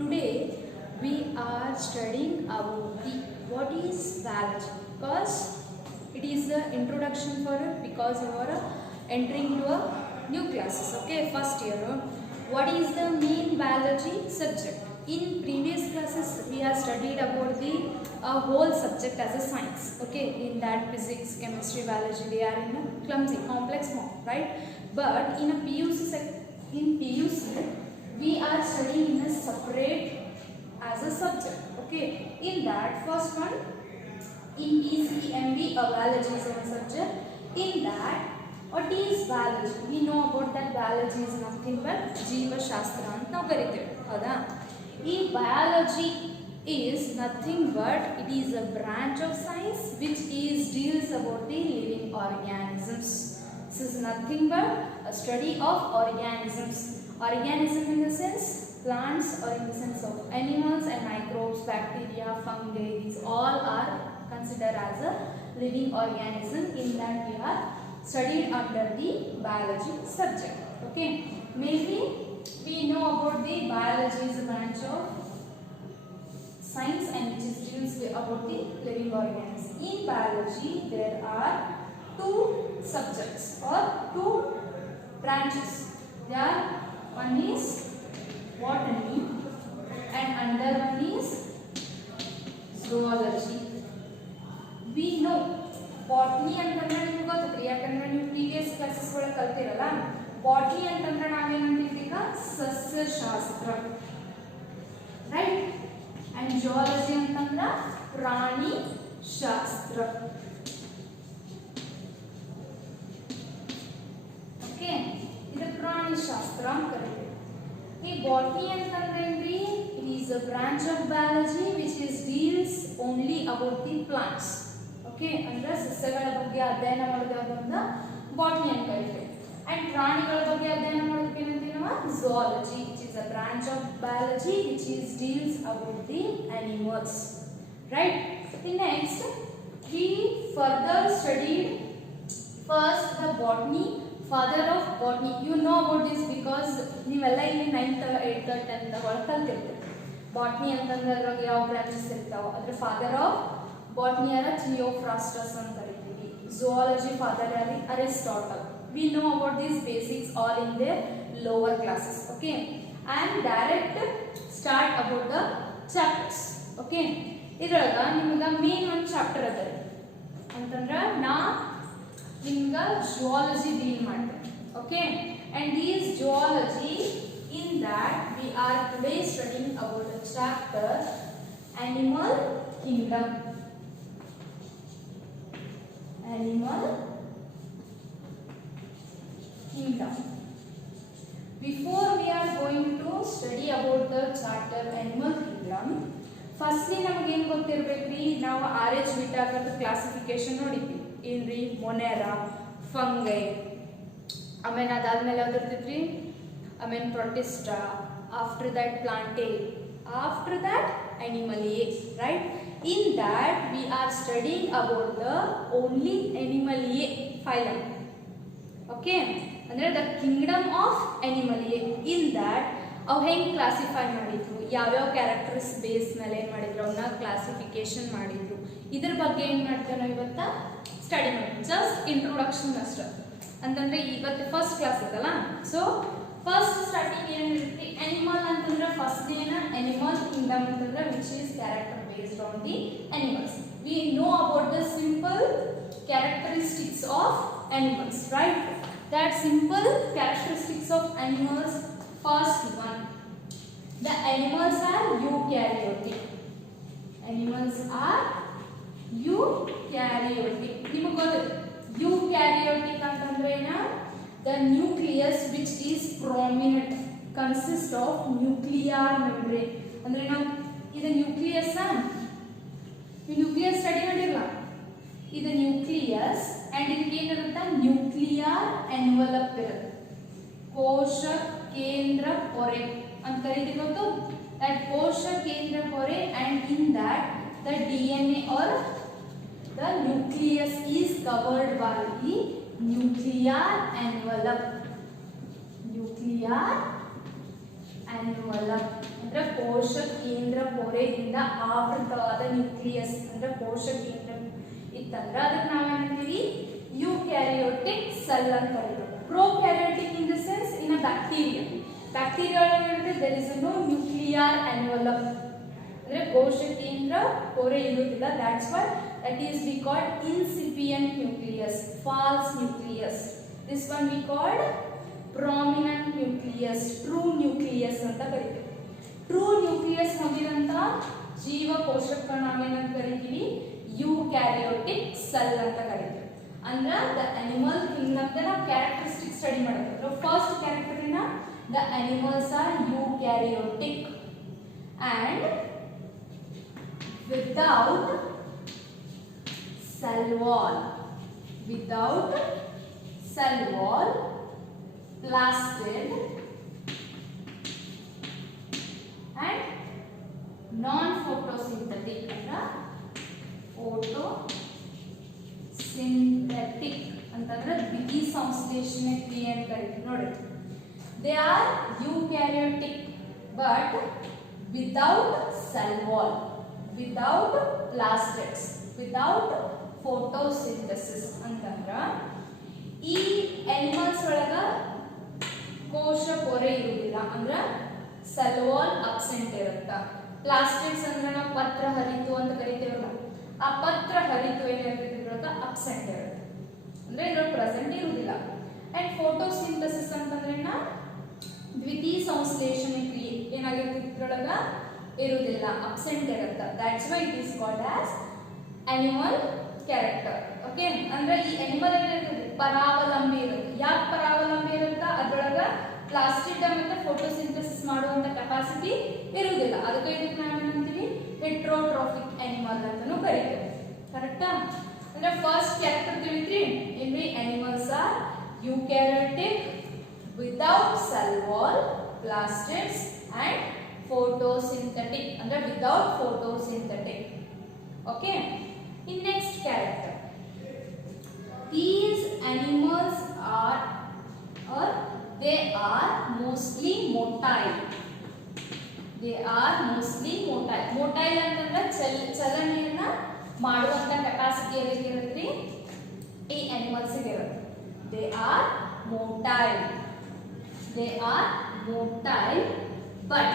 Today we are studying about the what is biology, because it is the introduction for it, because you are entering to a new classes. Okay, first year. What is the main biology subject? In previous classes we have studied about the whole subject as a science. Okay, in that physics, chemistry, biology, they are in a clumsy complex form, right? But in a PUC we are studying in a separate as a subject. Okay, in that first one, in ECMB biology is one subject. In that, what is biology? We know about that biology is nothing but Jeeva Shastra anta ನಾವು ಕರಿತೇವೆ, ಹೌದಾ? ಈ biology is nothing but it is a branch of science which deals about the living organisms. This is nothing but a study of organisms. Organism in the sense plants, or in the sense of animals and microbes, bacteria, fungi. These all are considered as a living organism. In that we are studied under the biology subject. Okay, maybe we know about the biology is a branch of science and which deals about the living organisms. In biology there are two subjects or two branches. There are, one is botany and another one is zoology. We know botany ಅಂತಂದ್ರೆ ನಿಮಗೆ ಗೊತ್ತಿದೆ, ಯಾಕಂದ್ರೆ ನೀವು previous classes ಒಳಗೆ ಕಲ್ತಿರಲ್ಲ. Botany ಅಂತಂದ್ರೆ ನಾವೇನಂತೀವಿ ಈಗ ಸಸ್ಯಶಾಸ್ತ್ರ, right? And geology ಅಂತಂದ್ರೆ ಪ್ರಾಣಿ ಶಾಸ್ತ್ರ. ಓಕೆ, ಇದು ಪ್ರಾಣಿ ಶಾಸ್ತ್ರ ಅಂತ ಕರೀತೀವಿ. ಈ ಬಾಟನಿ ಅಂತಂದ್ರೆ ಏನ್ರಿ? It is a branch of biology which deals only about the plants. Okay, ಅಂದ್ರೆ ಸಸ್ಯಗಳ ಬಗ್ಗೆ ಅಧ್ಯಯನ ಮಾಡೋದನ್ನ ಬಾಟನಿ ಅಂತ ಕರೀತೀವಿ. ಅಂಡ್ ಪ್ರಾಣಿಗಳ ಬಗ್ಗೆ ಅಧ್ಯಯನ ಮಾಡೋದಕ್ಕೆ ಏನಂತೀವಿ ನಾವು? zoology, which is a branch of biology which deals about the animals, right? The next we further studied first the botany, father of botany. You know about this because ನೀವೆಲ್ಲ ಇಲ್ಲಿ 9th 8th 10th ಒಳಗೆ ಕಲ್ತಿರ್ತೀರಿ. Botany ಅಂತಂದ್ರೆ ಅದ್ರಾಗ ಯಾವ branches ಇರ್ತಾವ, ಅದ್ರ father of botany ಯಾರ? Theophrastus ಅಂತ ಕರಿತೀವಿ. ಝೂಯಾಲಜಿ ಫಾದರ್ ಯಾರು? Aristotle. We know about these basics all in their lower classes. Okay, and direct start about the chapters. Okay, ಇದ್ರೊಳಗ ನಿಮ್ಗೆ ಮೇನ್ ಒಂದು ಚಾಪ್ಟರ್ ಅದ ಅಂತಂದ್ರೆ ನಾ ನಿಮ್ಗೆ ಝೂಯಾಲಜಿ ಡೀಲ್ ಮಾಡ್ತೇನೆ. Okay, and these zoology, in that we are today studying about the chapter Animal Kingdom. Animal Kingdom. Before we are going to study about the chapter Animal Kingdom, firstly ನಮಗೆ ಏನು ಗೊತ್ತಿರಬೇಕ್ರಿ? ನಾವು RH ವಿಟಾಕದ classification ನೋಡಿದ್ವಿ. ಏನ್ರಿ? ಮೊನೆರಾ, fungi, ಆಮೇಲೆ ಅದಾದ್ಮೇಲೆ ಯಾವ್ದು ಇರ್ತೈತ್ರಿ? Protista, after that Plantae, after that Animalia, right? In that we are studying about the only Animalia phylum. Okay, ಅಂದ್ರೆ the kingdom of Animalia. In that ಅವು ಹೆಂಗೆ ಕ್ಲಾಸಿಫೈ ಮಾಡಿದ್ರು, ಯಾವ್ಯಾವ ಕ್ಯಾರೆಕ್ಟರ್ಸ್ ಬೇಸ್ ಮೇಲೆ ಏನು ಮಾಡಿದ್ರು, ಅವನ್ನ ಕ್ಲಾಸಿಫಿಕೇಶನ್ ಮಾಡಿದ್ರು. ಇದ್ರ ಬಗ್ಗೆ ಏನು ಮಾಡ್ತೇವೆ ನಾವು ಇವತ್ತು ಸ್ಟಡಿ ಮಾಡಿ. ಜಸ್ಟ್ ಇಂಟ್ರೊಡಕ್ಷನ್ ಅಷ್ಟೇ. ಅಂತಂದ್ರೆ ಇವತ್ತು ಫಸ್ಟ್ ಕ್ಲಾಸ್ ಇದಲ್ಲ. ಸೊ ಫಸ್ಟ್ ಸ್ಟಾರ್ಟಿಂಗ್ ಏನಿರುತ್ತೆ? ಅನಿಮಲ್ ಅಂತಂದ್ರೆ ಫಸ್ಟ್ ಏನ? ಅನಿಮಲ್ ಕಿಂಗ್ಡಮ್ ಅಂತಂದ್ರೆ which is character based on the animals. We know about the simple characteristics of animals, right? That simple characteristics of animals. First one, the animals are eukaryotic. Animals are eukaryotic. ನಿಮಗೆ ಗೊತ್ತಿದೆ ಯೂಕ್ಯಾರಿಯೋಟಿಕ್ ಅಂತಂದ್ರೆ ಏನ? The nucleus which is prominent consists of nuclear membrane. ಅಂದ್ರೆ ನಾವು ಇದು nucleus, nucleus study ಮಾಡಿರಲ್ಲ, ಇದು nucleus and ಇದಕ್ಕೆ ಏನಿರುತ್ತೆ? ನ್ಯೂಕ್ಲಿಯರ್ ಎನ್ವಲಪ್ ಇರುತ್ತೆ. ಕೋಶ ಕೇಂದ್ರ ಪೊರೆ ಅಂತ ಕರೀತೀವಿ. ಗೊತ್ತು ದಟ್ ಕೋಶ ಕೇಂದ್ರ ಪೊರೆ. And in that the DNA or the nucleus is covered by the nuclear envelope. Nuclear envelope. ಅಂದ್ರೆ ಕೋಶ ಕೇಂದ್ರ ಪೊರೆಯಿಂದ ಆವೃತವಾದ ನ್ಯೂಕ್ಲಿಯಸ್ ಅಂದ್ರೆ ಕೋಶ ಕೇಂದ್ರ ಇತ್ತಂದ್ರೆ ಅದಕ್ಕೆ ನಾವೇನಂತೀವಿ ಯುಕ್ಯಾರಿಯೋಟಿಕ್ ಸೆಲ್ ಅಂತ ಕರೀತೀವಿ. Prokaryotic in the sense in a bacteria. Bacteria ಒಳಗೆ there is no nuclear envelope ಅಂದ್ರೆ ಕೋಶ ಕೇಂದ್ರ ಪೊರೆ ಇರುವುದಿಲ್ಲ. That's why that is we called incipient nucleus, false nucleus. This one we called prominent nucleus, true nucleus ಅಂತ ಕರೀತೀವಿ. True nucleus ಹೊಂದಿದಂತ ಜೀವಕೋಶಕ್ಕೆ ನಾವೇನಂತ ಕರಿತೀವಿ ಯುಕ್ಯಾರಿಯೋಟಿಕ್ ಸೆಲ್ ಅಂತ ಕರೀತೀವಿ. ಅಂದ್ರೆ ದ ಅನಿಮಲ್ ಕಿಂಗ್ಡಮ್ ದ ನಾವು ಕ್ಯಾರೆಕ್ಟರಿಸ್ಟಿಕ್ ಸ್ಟಡಿ ಮಾಡ್ತೀವಿ. First character in the animals R eukaryotic and without cell wall, plastid and non-photosynthetic andra photosynthetic ಅಂತಂದ್ರೆ ದ್ವಿತೀಯ ಸಂಶ್ಲೇಷಣೆ ಕ್ರಿಯೆ ಅಂತ ಕರೀತೀವಿ ನೋಡಿ. They are eukaryotic but without cell wall, without plastids, without photosynthesis ಅಂತಂದ್ರ ಈ ಅನಿಮಲ್ಸ್ ಒಳಗ ಕೋಶ ಪೊರೆ ಇರುವುದಿಲ್ಲ ಅಂದ್ರೆ ಸೆಲ್ ವಾಲ್ ಅಬ್ಸೆಂಟ್ ಇರುತ್ತ. ಪ್ಲಾಸ್ಟಿಡ್ಸ್ ಅಂದ್ರೆ ನಾವು ಪತ್ರ ಹರಿತು ಅಂತ ಕರಿತೀವಲ್ಲ, ಆ ಪತ್ರ ಹರಿತು ಏನಿರ್ತೈತಿ ಇದ್ರೊಳಗ ಅಬ್ಸೆಂಟ್ ಇರುತ್ತೆ ಅಂದ್ರೆ ಇದ್ರೊಳಗೆ ಪ್ರೆಸೆಂಟ್ ಇರುವುದಿಲ್ಲ. ಅಂಡ್ ಫೋಟೋಸಿಂಥಸಿಸ್ ಅಂತಂದ್ರೆ ದ್ವಿತೀಯ ಸಂಶ್ಲೇಷಣೆ ಕ್ರಿಯೆ ಏನಾಗಿರ್ತೈತಿ ಇದ್ರೊಳಗ ಇರುವುದಿಲ್ಲ, ಅಬ್ಸೆಂಟ್ ಇರುತ್ತೆ. That's why it is called as animal character. Okay, ಅಂದ್ರೆ ಈ ಅನಿಮಲ್ ಏನಿರ್ತದೆ ಪರಾವಲಂಬಿ ಇರುತ್ತೆ. ಯಾಕೆ ಪರಾವಲಂಬಿ ಇರುತ್ತಾ? ಅದ್ರೊಳಗ ಪ್ಲಾಸ್ಟಿಡ್ ಮತ್ತೆ ಫೋಟೋಸಿಂಥಸಿಸ್ ಮಾಡುವಂತ ಕೆಪಾಸಿಟಿ ಇರುವುದಿಲ್ಲ. ಅದಕ್ಕೆ ಇದಕ್ಕೆ ನಾವೇನಂತೀವಿ ಹೆಟ್ರೋಟ್ರೋಫಿಕ್ ಅನಿಮಲ್ ಅಂತಾನೂ ಕರೀತೀವಿ. ಕರೆಕ್ಟಾ? ಅಂದ್ರೆ ಫಸ್ಟ್ ಕ್ಯಾರೆಕ್ಟರ್ ತಿಳಿದ್ರಿ ಏನ್ರಿ? Animals are eukaryotic without cell wall, plastids and photosynthetic ಅಂದ್ರೆ without photosynthetic. Okay, in next character, these animals are or they are mostly motile. They are mostly motile. Motile ಅಂತಂದ್ರೆ ಚಲನೆಯನ್ನ ಮಾಡುವಂತ capacity ಎಲ್ಲಿರುತ್ತೆ? ಈ animals ಗೆ ಇರುತ್ತೆ. They are motile. They are motile, but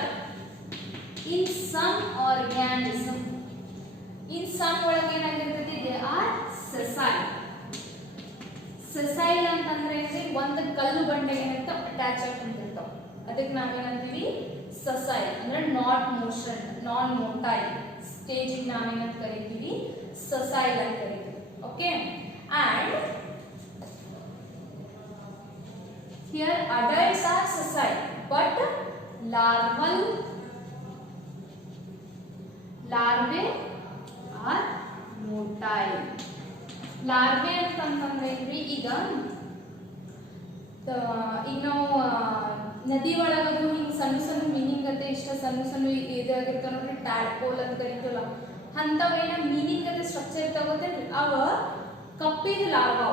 in some organism, in some ಒಳಗೆ ಏನಾಗಿರ್ತದೆ? They are sessile. Sessile ಅಂತಂದ್ರೆ ಒಂದು ಕಲ್ಲು ಬಂಡೆಗೆ ಏನಾಗ್ತ ಅಟ್ಯಾಚ್ ಆಗಿರ್ತಾವ. ಅದಕ್ಕೆ ನಾವೇನಂತೀವಿ ಸಸೈಲ್ ಅಂದ್ರೆ ನಾಟ್ ಮೋಷನ್, ನಾನ್ ಮೋಟೈಲ್ ಸ್ಟೇಜ್ ನಾವೇನಂತ ಕರಿತೀವಿ ಸಸೈಲ್ ಅಂತ ಕರಿತೀವಿ. Okay, and here adults are sessile but larvae are motile. larvae ಅಂತಂದ್ರೆ ಈಗ ನಾವು ನದಿ ಒಳಗದು ಹಿಂಗ್ ಸಣ್ಣ ಸಣ್ಣ ಮೀನಿಂಗ್ ಅತ್ತೆ ಇಷ್ಟ ಸಣ್ಣ ಸಣ್ಣ ಇದಾಗಿರ್ತಾವ ನೋಡ್ರಿ, ಟ್ಯಾಡ್ಪೋಲ್ ಅಂತ ಕರಿತೀವಲ್ಲ, ಅಂತವೇನ ಮೀನಿಂಗ್ ಅತ್ತೆ ಸ್ಟ್ರಕ್ಚರ್ ಇರ್ತಾವ ಗೊತ್ತೇನ್ರಿ? ಅವ ಕಪ್ಪಿದ ಲಾರ್ವಾ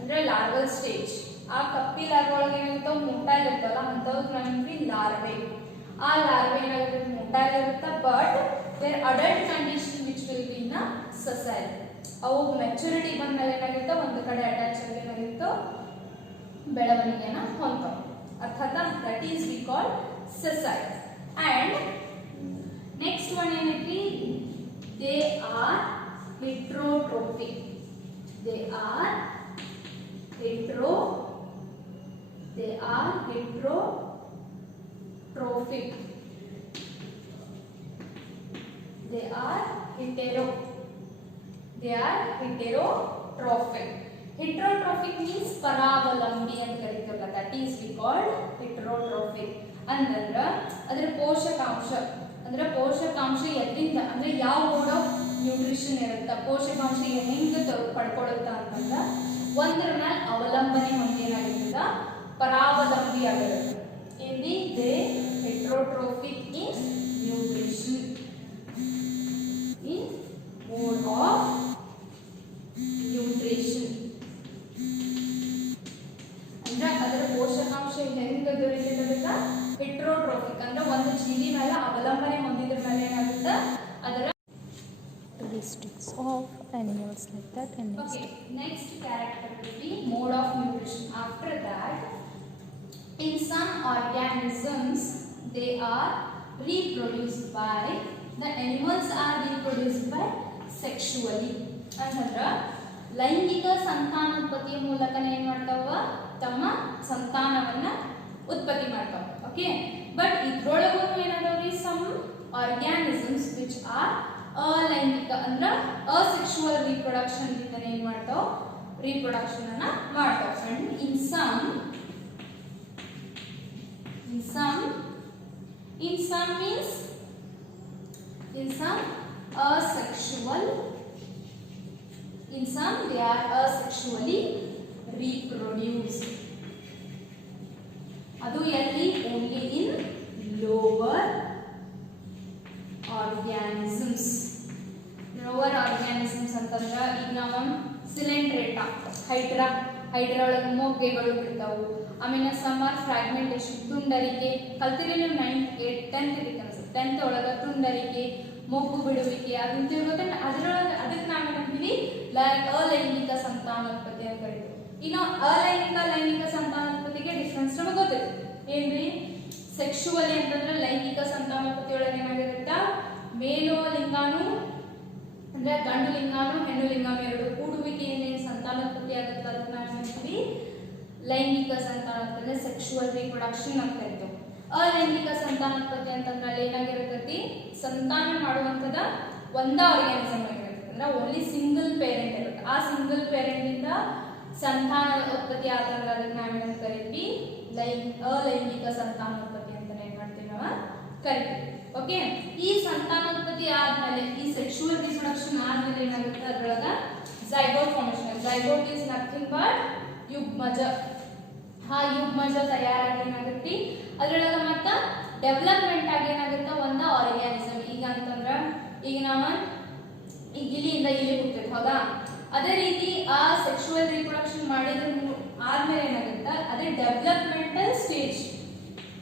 ಅಂದ್ರೆ ಲಾರ್ವಲ್ ಸ್ಟೇಜ್. ಆ ಕಪ್ಪಿ ಲಾರ್ವಾ ಒಳಗೆ ಏನಾಗಿರ್ತಾವ ಮೊಟ್ಟೈಲ್ ಇರ್ತಲ್ಲ, ಅಂತವ್ರು ನಾವೇನ್ರಿ ಲಾರ್ವೆ. ಆ ಲಾರ್ವೆ ಏನಾಗಿರುತ್ತೆ? ಮೊಟ್ಟೈಲ್ ಇರುತ್ತೆ but their adult condition which will be in sessile. ಅವು ಮೆಚುರಿಟಿ ಬಂದ್ಮೇಲೆ ಏನಾಗಿರ್ತಾವ ಒಂದು ಕಡೆ ಅಟ್ಯಾಚ್ ಆಗಿ ಏನಾಗಿರ್ತಾವ ಬೆಳವಣಿಗೆನ ಹೊಂದ್ತಾವ. ಅರ್ಥಾತ್ that is we call sessile. And next one ಏನೈತಿ? They are heterotrophic. They are heterotrophic. They are heterotrophic. Heterotrophic means ಪರಾವಲಂಬಿ ಅಂತ ಕರೀತೀವಲ್ಲ, that is we called heterotrophic. ಅಂದ್ರೆ ಅದರ ಪೋಷಕಾಂಶ ಅಂದ್ರೆ ಪೋಷಕಾಂಶ ಎಲ್ಲಿಂದ ಅಂದ್ರೆ ಯಾವ ಮೋಡ್ ಆಫ್ ನ್ಯೂಟ್ರಿಷನ್ ಇರುತ್ತೆ, ಪೋಷಕಾಂಶ ಹೆಂಗೆ ಪಡ್ಕೊಳ್ಳುತ್ತಾ ಅಂತಂದ್ರೆ ಒಂದರ ಮೇಲೆ ಅವಲಂಬನೆ ಹೊಂದೇನಾಗಿರ್ತದ ಪರಾವಲಂಬಿ ಆಗಿರುತ್ತೆ. ಇಲ್ಲಿ they heterotrophic in nutrition in mode of nutrition. ಅಂದ್ರೆ ಅದರ ಪೋಷಕಾಂಶ ಹೆಂಗೆ ದೊರೆಯುತ್ತದೆ? ಹೆಟ್ರೋಟ್ರೋಫಿಕ್ ಅಂದ್ರೆ ಒಂದು ಜೀವಿ ಮೇಲೆ characteristics of animals like that. And next. Okay, next character will be mode of nutrition. After that, in some organisms they are reproduced by, the animals are reproduced by sexually. ಅಂತಂದ್ರೆ ಲೈಂಗಿಕ ಸಂತಾನೋತ್ಪತ್ತಿಯ ಮೂಲಕನೇ ಏನು ಮಾಡ್ತಾವ, ತಮ್ಮ ಸಂತಾನವನ್ನ ಉತ್ಪತ್ತಿ ಮಾಡ್ತಾವ. ಓಕೆ, ಬಟ್ ಇದ್ರೊಳಗೂ ಏನಾದವ್ರಿ ಸಮ್ ಆರ್ಗ್ಯಾನಿಸಮ್ಸ್ ವಿಚ್ ಆರ್ ಅಲೈಂಗಿಕ ಅಂದ್ರೆ ಅಸೆಕ್ಷುವಲ್ ರೀಪ್ರೊಡಕ್ಷನ್ ಇಂದನೇ ಏನು ಮಾಡ್ತಾವ, reproduction ಅನ್ನ ಮಾಡ್ತಾವ. And in some means in some asexual, in some they are asexually reproduced. adu ಎಲ್ಲಿ, only in lower organisms. lower organisms ಅಂತಂದ್ರೆ ಈಗ ನಾವು ಸಿಲೆಂಡ್ರೇಟಾ, ಹೈಡ್ರಾ ಒಳಗೆ ಮೊಗ್ಗೆಗಳು ಬಿಡ್ತಾವು. ಆಮೇಲೆ ಸಮ್ಮರ್ ಫ್ರಾಗ್ಮೆಂಟೇಶನ್, ತುಂಡರಿಕೆ ಕಲ್ತಿರಿ ನೀವು 9th 8th 10th ಅನ್ಸುತ್ತೆ. 10th ಒಳಗೆ ತುಂಡರಿಕೆ, ಮೊಗ್ಗು ಬಿಡುವಿಕೆ ಅದನ್ನ ತಿಳ್ಕೊತ ಅದರೊಳಗೆ ಅದಕ್ಕೆ ನಾವು ಏನಂತೀವಿ, ಅಲೈಂಗಿಕ ಸಂತಾನೋತ್ಪತ್ತಿ ಅಂತ ಕರಿತೀವಿ. ಇನ್ನು ಅಲೈಂಗಿಕ ಲೈಂಗಿಕ ಸಂತಾನೋತ್ಪತ್ತಿಗೆ ಡಿಫ್ರೆನ್ಸ್ ನಮಗೆ ಗೊತ್ತಿದೆ. ಏನ್ರಿ, ಸೆಕ್ಷುವಲಿ ಅಂತಂದ್ರೆ ಲೈಂಗಿಕ ಸಂತಾನೋತ್ಪತ್ತಿ ಒಳಗೆ ಏನಾಗಿರುತ್ತಾ, ಮೇಲು ಲಿಂಗಾನು ಅಂದ್ರೆ ಗಂಡು ಲಿಂಗಾನು ಹೆಣ್ಣು ಲಿಂಗಾನು ಎರಡು ಕೂಡುವಿಕೆಯಿಂದ ಸಂತಾನೋತ್ಪತ್ತಿ ಆಗುತ್ತೆ, ಅದಕ್ಕೆ ನಾವು ಏನಂತೀವಿ ಲೈಂಗಿಕ ಸಂತಾನೋತ್ಪತ್ತಿ, ಸೆಕ್ಷುವಲ್ ರೀಪ್ರೊಡಕ್ಷನ್ ಅಂತ ಕರಿತೀವಿ. ಅಲೈಂಗಿಕ ಸಂತಾನೋತ್ಪತ್ತಿ ಅಂತಂದ್ರೆ ಅಲ್ಲಿ ಏನಾಗಿರ್ತೈತಿ, ಸಂತಾನ ಮಾಡುವಂತದ ಒಂದ ಆರ್ಗ್ಯಾನಿಸಮ್ ಆಗಿರುತ್ತೆ, ಅಂದ್ರೆ ಓನ್ಲಿ ಸಿಂಗಲ್ ಪೇರೆಂಟ್ ಇರುತ್ತೆ. ಆ ಸಿಂಗಲ್ ಪೇರೆಂಟ್ ಇಂದ ಸಂತಾನ ಉತ್ಪತ್ತಿ ಆದಂದ್ರೆ ಅದಕ್ಕೆ ನಾವೇನಂತ ಕರಿತೀವಿ, ಅಲೈಂಗಿಕ ಸಂತಾನೋತ್ಪತ್ತಿ ಅಂತ ಏನ್ ಮಾಡ್ತೀವಿ ನಾವು ಕರಿತೀವಿ. ಓಕೆ, ಈ ಸಂತಾನೋತ್ಪತ್ತಿ ಆದ್ಮೇಲೆ, ಈ ಸೆಕ್ಷುವಲ್ ರಿಪ್ರೊಡಕ್ಷನ್ ಆದ್ಮೇಲೆ ಏನಾಗುತ್ತೆ, ಅದ್ರೊಳಗ zygote formation. Zygote is nothing but ಯುಗ್ಮಜ. ಆ ಯುಗ್ಮಜ ತಯಾರಾಗಿ ಏನಾಗುತ್ತೆ, ಅದ್ರೊಳಗ ಮತ್ತ ಡೆವಲಪ್ಮೆಂಟ್ ಆಗಿ ಏನಾಗುತ್ತೆ ಒಂದು ಆರ್ಗ್ಯಾನಿಸಮ್. ಈಗ ಅಂತಂದ್ರ ಈಗ ನಾವು ಈಗ ಇಲಿಯಿಂದ ಇಲ್ಲಿ ಹುಟ್ಟಿರ್ತೀವಿ, ಹೌದಾ? ಅದೇ ರೀತಿ ಆ ಸೆಕ್ಷುವಲ್ ರಿಪ್ರೊಡಕ್ಷನ್ ಮಾಡಿದ್ರ ಆದ್ಮೇಲೆ ಏನಾಗುತ್ತೆ, ಅದೇ ಡೆವಲಪ್ಮೆಂಟಲ್ ಸ್ಟೇಜ್.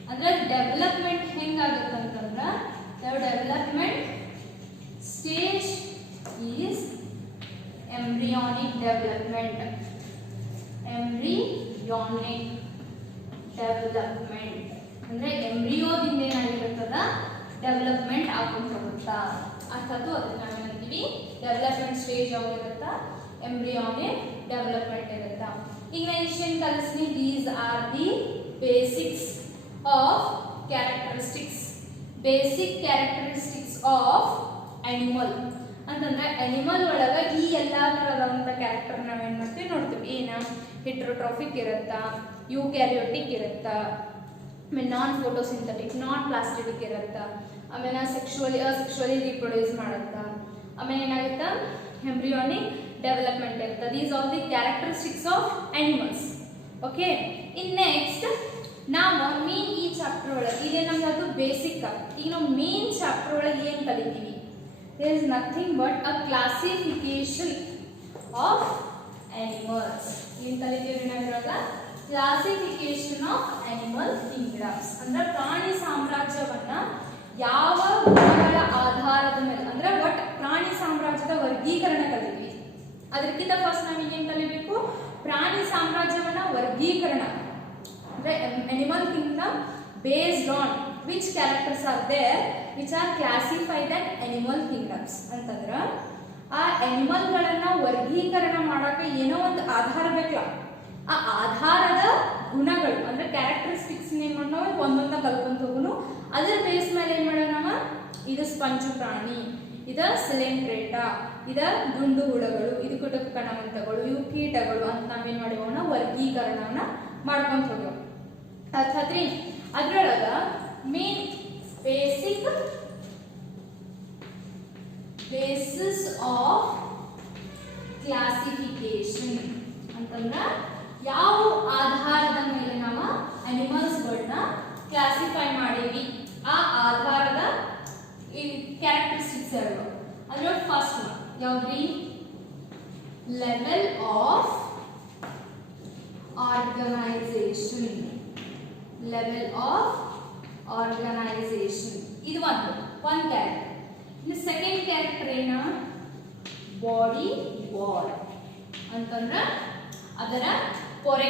ಅಂದ್ರೆ ಡೆವಲಪ್ಮೆಂಟ್ ಹೆಂಗಾಗುತ್ತೆ ಅಂತಂದ್ರೆ, development stage is embryonic development. Embryonic development ಅಂದ್ರೆ ಎಂಬ್ರಿಯೋದಿಂದ ಏನಾಗಿರುತ್ತದ ಡೆವಲಪ್ಮೆಂಟ್ ಆಗುತ್ತೆ ಹೋಗುತ್ತಾ, ಅರ್ಥಾತ್ ಅದನ್ನ ನಾವೇನಂತೀವಿ ಡೆವಲಪ್ಮೆಂಟ್ ಸ್ಟೇಜ್ ಆಗಿರುತ್ತಾ, ಎಂಬ್ರಿಯಾನಿಕ್ ಡೆವಲಪ್ಮೆಂಟ್ ಇರುತ್ತಾ. ಈಗ ನಾನು ಇಷ್ಟೇನು ಕಲಿಸ್ತೀನಿ, these are the basics of characteristics, basic characteristics of animal. ಅಂತಂದ್ರೆ ಅನಿಮಲ್ ಒಳಗ ಈ ಎಲ್ಲಾ ತರದಂತ ಕ್ಯಾರೆಕ್ಟರ್ ನಾವೇನ್ ಮಾಡ್ತೀವಿ ನೋಡ್ತೀವಿ. ಏನ ಹೆಟ್ರೋಟ್ರೋಫಿಕ್ ಇರುತ್ತಾ, ಯೂಕ್ಯಾರಿಯೋಟಿಕ್ ಇರುತ್ತಾ, ಆಮೇಲೆ ನಾನ್ ಫೋಟೋಸಿಂಥೆಟಿಕ್, ನಾನ್ ಪ್ಲಾಸ್ಟಿಕ್ ಇರುತ್ತಾ, ಆಮೇಲೆ ಅಸೆಕ್ಷುವಲಿ ರೀಪ್ರೊಡ್ಯೂಸ್ ಮಾಡುತ್ತಾ, ಆಮೇಲೆ ಏನಾಗುತ್ತಾ ಎಂಬ್ರಿಯಾನಿಕ್ ಡೆವಲಪ್ಮೆಂಟ್ ಇರುತ್ತೆ. These are the characteristics of animals. Okay, in next ನಾವು ಮೇನ್ ಈ ಚಾಪ್ಟರ್ ಒಳಗೆ ಇದೇ ನಮ್ಗೆ ಅದು ಬೇಸಿಕ್. ಈಗ ನಾವು ಮೇನ್ ಚಾಪ್ಟರ್ ಒಳಗೆ ಏನು ಕಲಿತೀವಿ, there is nothing but a classification of animals. ಏನು ಕಲಿತೀವಿ ನಾವು ಇವಾಗ, ಕ್ಲಾಸಿಫಿಕೇಶನ್ ಆಫ್ ಅನಿಮಲ್ ಕಿಂಗ್ಡಮ್ಸ್. ಅಂದ್ರೆ ಪ್ರಾಣಿ ಸಾಮ್ರಾಜ್ಯವನ್ನ ಯಾವ ಗುಣಗಳ ಆಧಾರದ ಮೇಲೆ, ಅಂದ್ರೆ ಒಟ್ಟು ಪ್ರಾಣಿ ಸಾಮ್ರಾಜ್ಯದ ವರ್ಗೀಕರಣ ಕಲಿತೀವಿ. ಅದಕ್ಕಿಂತ ಫಸ್ಟ್ ನಾವು ಏನು ಕಲಿಬೇಕು, ಪ್ರಾಣಿ ಸಾಮ್ರಾಜ್ಯವನ್ನ ವರ್ಗೀಕರಣ ಅಂದ್ರೆ animal Kingdom based on which characters are there which are classified as animal kingdoms. ಅಂತಂದ್ರೆ ಆ ಅನಿಮಲ್ ಗಳನ್ನ ವರ್ಗೀಕರಣ ಮಾಡಕ್ಕೆ ಏನೋ ಒಂದು ಆಧಾರ ಬೇಕಲ್ಲ, ಆ ಆಧಾರದ ಗುಣಗಳು ಅಂದ್ರೆ ಕ್ಯಾರೆಕ್ಟರಿಸ್ಟಿಕ್ಸ್ ಏನ್ ಮಾಡೋಣ ಒಂದೊಂದ ಕಲ್ಕೊಂತ ಹೋಗುನು. ಅದರ ಬೇಸ್ ಮೇಲೆ ಏನ್ ಮಾಡೋಣ ನಾವು, ಇದು ಸ್ಪಂಜು ಪ್ರಾಣಿ, ಇದ ಸಿಲೆಂಟ್ರೇಟಾ, ಇದ ದುಂಡು ಹುಳಗಳು, ಇದು ಕುಟುಕು ಕಣವಂತಗಳು, ಇವು ಕೀಟಗಳು ಅಂತ ನಾವೇನ್ ಮಾಡೋಣ ವರ್ಗೀಕರಣವನ್ನ ಮಾಡ್ಕೊಂತ ಹೋಗ್ಯವ. ಅರ್ಥಾತ್ರಿ ಅದ್ರೊಳಗ main basic basis of classification ಅಂತಂದ್ರ ಯಾವ ಆಧಾರದ ಮೇಲೆ ನಾವು ಅನಿಮಲ್ಸ್ಗಳನ್ನ ಕ್ಲಾಸಿಫೈ ಮಾಡೀವಿ, ಆ ಆಧಾರದ ಕ್ಯಾರೆಕ್ಟರಿಸ್ಟಿಕ್ಸ್ ಎರಡು. ಅದ್ರ ಫಸ್ಟ್ ಯಾವ್ದ್ರಿ, level of organisation. Level of organisation ಇದು ಒಂದು ಕ್ಯಾರೆಕ್ಟರ್. ಇನ್ನು ಸೆಕೆಂಡ್ ಕ್ಯಾರೆಕ್ಟರ್ ಏನು, ಬಾಡಿ ವಾಲ್ ಅಂತಂದ್ರೆ ಅದರ ಪೊರೆ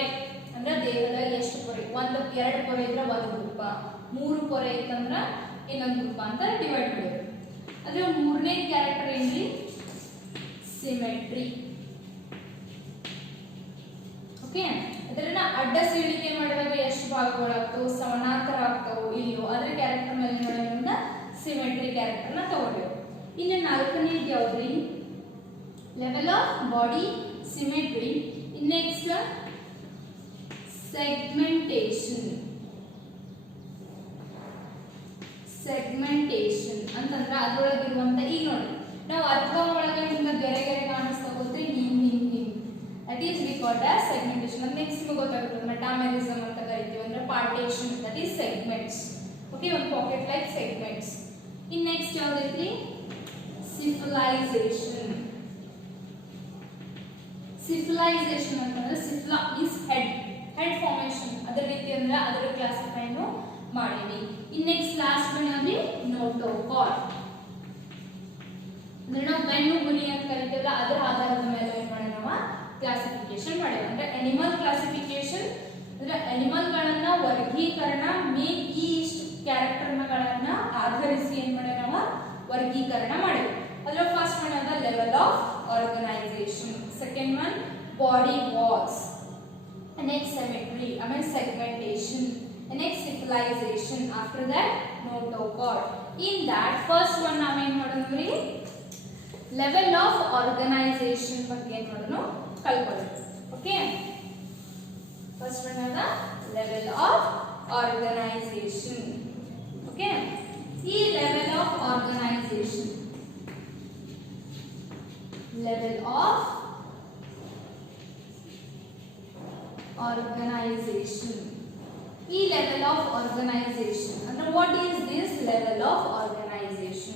ಅಂದ್ರೆ ದೇಹದ ಎಷ್ಟು ಪೊರೆ, ಒಂದು 2 ಪೊರೆ ಇದ್ರೆ ಒಂದು ರೂಪ, 3 ಪೊರೆ ಇತ್ತಂದ್ರೆ ಇನ್ನೊಂದು ರೂಪ ಅಂತ ಡಿವೈಡ್ ಮಾಡಿದ್ರು. ಅದ್ರ ಮೂರನೇ ಕ್ಯಾರೆಕ್ಟರ್ ಏನ್ರಿ, ಸಿಮೆಟ್ರಿ. ಓಕೆ, ಅದನ್ನ ಅಡ್ಡ ಸೀಳಿಕೆ ಮಾಡಿದಾಗ ಎಷ್ಟು ಭಾಗಗಳಾಗ್ತವು, ಸಮಾನಾಂತರ ಆಗ್ತವು ಇಲ್ಲೋ ಅದ್ರ ಕ್ಯಾರೆಕ್ಟರ್ ಮೇಲೆ ಮಾಡೋದ್ರಿಂದ ಸಿಮೆಟ್ರಿ ಕ್ಯಾರೆಕ್ಟರ್ನ ತಗೋಬೇಕು. ಇನ್ನು 4ನೇದು ಯಾವ್ದ್ರಿ, level of body symmetry. Next segmentation. Segmentation ಅಂತಂದ್ರೆ ಅದ್ರೊಳಗಿರುವಂತ, ಈಗ ನೋಡಿ ನಾವು ಅರ್ಥ ಒಳಗೆ ಹಿಂಗ ಗೆರೆ ಗೆರೆ ಕಾಣಿಸ್ತಾ ಹಿಂಗ್ that is we called as segmentation. Next ನಿಮಗೆ ಗೊತ್ತಾಗುತ್ತೆ ಮೆಟಾಮೆರಿಸಮ್ ಅಂತ ಕರಿತೀವಿ, ಅಂದ್ರೆ partition, that is segments. Okay, ಒಂದು pocket like segments. In next ಯಾವ್ದೈತಿ, ಸಿಫಿಲೈಸೇಷನ್. ಸಿಫಿಲೈಸೇಷನ್ ಅಂತಂದ್ರೆ ಸಿಫ್ಲಾ ಇಸ್ ಹೆಡ್ ಫಾರ್ಮೇಷನ್, ಅದರ ರೀತಿ ಅಂದ್ರೆ ಅದರ ಕ್ಲಾಸಿಫೈನು ಮಾಡೀವಿ. ಇನ್ ನೆಕ್ಸ್ಟ್ ಲಾಸ್ಟ್ ಒನ್ ಅಂದ್ರೆ ನೋಟೋಕಾರ್ಡ್, ಅಂದ್ರೆ ನಾವು ಬೆನ್ನು ಹುಲಿ ಅಂತ ಕರಿತೀವಲ್ಲ ಅದರ ಆಧಾರದ ಮೇಲೆ ಏನ್ ಮಾಡಿ ನಾವು ಕ್ಲಾಸಿಫಿಕೇಶನ್ ಮಾಡಿವಿ. ಅಂದ್ರೆ ಅನಿಮಲ್ ಕ್ಲಾಸಿಫಿಕೇಶನ್ ಅಂದ್ರೆ ಅನಿಮಲ್ಗಳನ್ನ ವರ್ಗೀಕರಣ ಮೇನ್ ಈ ಕ್ಯಾರೆಕ್ಟರ್ಗಳನ್ನ ಆಧರಿಸಿ ಏನ್ ಮಾಡಿ ನಾವು ವರ್ಗೀಕರಣ ಮಾಡಿವಿ. ಅದರ ಫಸ್ಟ್ ಒನ್ ಅದ level of organisation, second one body walls, next symmetry, segmentation, next civilization, after that notochord. In that first one ನಾವು ಏನು ಮಾಡೋದ್ರಿ, level of organization ಬಗ್ಗೆ ಏನು ಮಾಡೋಣ ಕಲ್ಕೊಳ್ಳೋಣ. ಓಕೆ, ಫಸ್ಟ್ ಒನ್ ಅದ level of organization. ಓಕೆ, ಈ level of organization, level of organization. ಈ level of organization ಅಂದ್ರೆ what is this level of organization?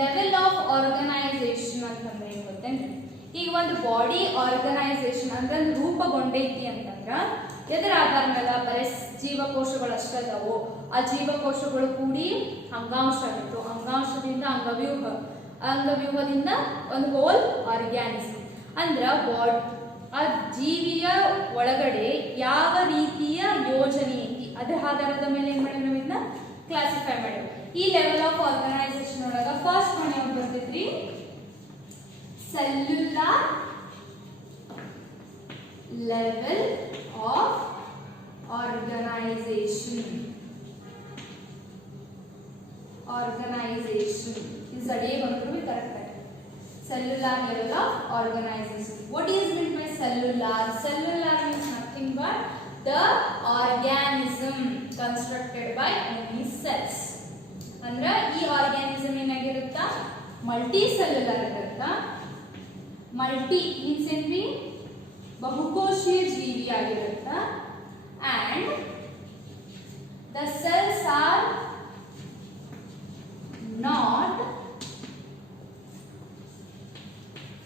level of organization ಅಂತಂದ್ರೆ ಏನು ಗೊತ್ತೇನ್ರಿ, ಈಗ ಒಂದು ಬಾಡಿ ಆರ್ಗನೈಸೇಷನ್ ಅಂದ್ರೆ ರೂಪಗೊಂಡೈತಿ ಅಂತಂದ್ರ ಎದರ ಆಧಾರ ಮೇಲೆ, ಬರೀ ಜೀವಕೋಶಗಳು ಅಷ್ಟೇ ಅದಾವು, ಆ ಜೀವಕೋಶಗಳು ಕೂಡಿ ಅಂಗಾಂಶ ಆಗಿತ್ತು, ಅಂಗಾಂಶದಿಂದ ಅಂಗವ್ಯೂಹದಿಂದ ಒಂದು ಹೋಲ್ ಆರ್ಗ್ಯಾನಿಸಮ್ ಅಂದ್ರ ಆ ಜೀವಿಯ ಒಳಗಡೆ ಯಾವ ರೀತಿಯ ಯೋಜನೆ ಐತಿ ಅದರ ಆಧಾರದ ಮೇಲೆ ಏನ್ ಮಾಡಿ ನಾವು ಇದನ್ನ ಕ್ಲಾಸಿಫೈ ಮಾಡಿವಿ. ಈ ಲೆವೆಲ್ ಆಫ್ ಆರ್ಗನೈಸೇಷನ್ ಒಳಗ ಫಸ್ಟ್ ಒನ್ ಯಾವ್ದು ಬರ್ತೈತ್ರಿ, cellular level of organisation. is ಅಡಿಗೆ ಬಂದ್ರು correct. cellular level of organization. What is meant by cellular? Cellular means nothing but the organism constructed by many cells. ಅಂದ್ರೆ ಈ organism ಏನಾಗಿರುತ್ತಾ, multi cellular ಇರುತ್ತಾ. Multi means ಏನ್ರಿ, ಬಹುಕೋಶೀಯ ಜೀವಿ ಆಗಿರುತ್ತಾ. And the cells are not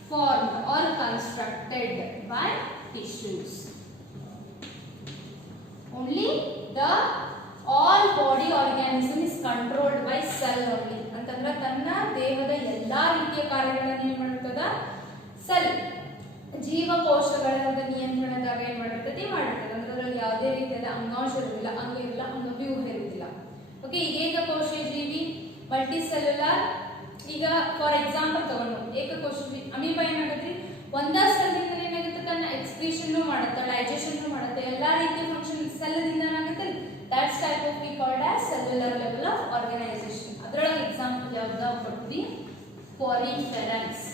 formed or constructed by tissues. Only the all body organism is controlled by cell only. ಅಂತಂದ್ರೆ ತನ್ನ ದೇಹದ ಎಲ್ಲಾ ರೀತಿಯ ಕಾರ್ಯಗಳನ್ನು ಏನು ಮಾಡುತ್ತದ ಸೆಲ್, ಜೀವಕೋಶಗಳ ನಿಯಂತ್ರಣದಾಗ ಏನು ಮಾಡಿರ್ತದೆ ಮಾಡಿರ್ತದೆ. ಅಂದ್ರೆ ಅದರಲ್ಲಿ ಯಾವುದೇ ರೀತಿಯಾದ ಅಂಗಾಂಶ ಇರುವುದಿಲ್ಲ, ಅಂಗ ಇರಲ್ಲ, ಅಂಗವ್ಯೂಹ ಇರುವುದಿಲ್ಲ. ಓಕೆ, ಈಗ ಏಕಕೋಶೀಯ ಜೀವಿ ಮಲ್ಟಿ ಸೆಲ್ಯುಲರ್. ಈಗ ಫಾರ್ ಎಕ್ಸಾಂಪಲ್ ತಗೊಂಡು ಏಕಕೋಶ ಅಮೀಬಾ ಏನಾಗುತ್ತೆ, ಒಂದ ಸೆಲ್ ಇಂದ ಏನಾಗುತ್ತೆ ತನ್ನ ಎಕ್ಸ್ಕ್ರೀಷನ್ ಮಾಡುತ್ತೆ, ಡೈಜೆಷನ್ ಮಾಡುತ್ತೆ, ಎಲ್ಲಾ ರೀತಿಯ ಫಂಕ್ಷನ್ ಸೆಲ್ ದಿಂದ ಏನಾಗುತ್ತೆ. That's type of we called as cellular level of organisation. ಅದರೊಳಗೆ ಎಕ್ಸಾಂಪಲ್ ಯಾವ್ದು ಕೊಡ್ತೀವಿ, ಪಾರಿಫೆರನ್ಸ್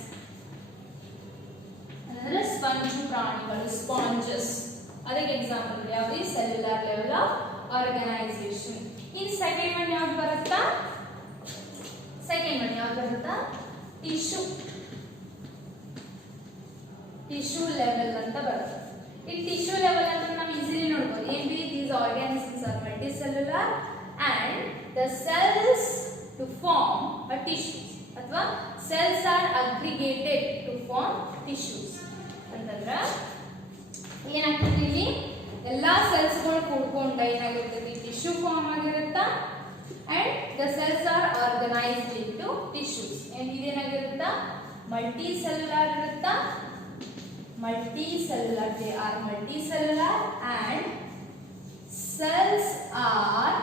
ಅಂದ್ರೆ ಸ್ಪಂಜ್ ಪ್ರಾಣಿಗಳು, ಸ್ಪಾಂಜಸ್, ಅದಕ್ಕೆ ಎಕ್ಸಾಂಪಲ್ ಯಾವ್ದು cellular level of organisation. In second one ಯಾವ್ದು ಬರುತ್ತಾ, ಸೆಕೆಂಡ್ ಒನ್ ಯಾವ್ದು ಬರುತ್ತಾ, ಟಿಶ್ಯೂ ಲೆವೆಲ್ ಅಂತ ಬರುತ್ತೆ. ಈ ಟಿಶ್ಯೂ ಲೆವೆಲ್ ಅಂತ ನಾವು ಈಸಿಲಿ ನೋಡಬಹುದು. ಏನ್ರಿ, these organisms are multicellular and the cells to form a tissues ಅಥವಾ cells are aggregated to form tissues. ಅಂತಂದ್ರೆ ಏನಾಗ್ತದೆ, ಇಲ್ಲಿ ಎಲ್ಲಾ ಸೆಲ್ಸ್ಗಳು ಕೂಡ್ಕೊಂಡು ಏನಾಗಿರ್ತದೆ, ಟಿಶ್ಯೂ ಫಾರ್ಮ್ ಆಗಿರುತ್ತಾ. And the cells are organized into tissues. And ಇದೇನಾಗಿರುತ್ತಾ, ಮಲ್ಟಿಸೆಲ್ಯುಲರ್ ಇರುತ್ತಾ, multicellular, they are multicellular and cells are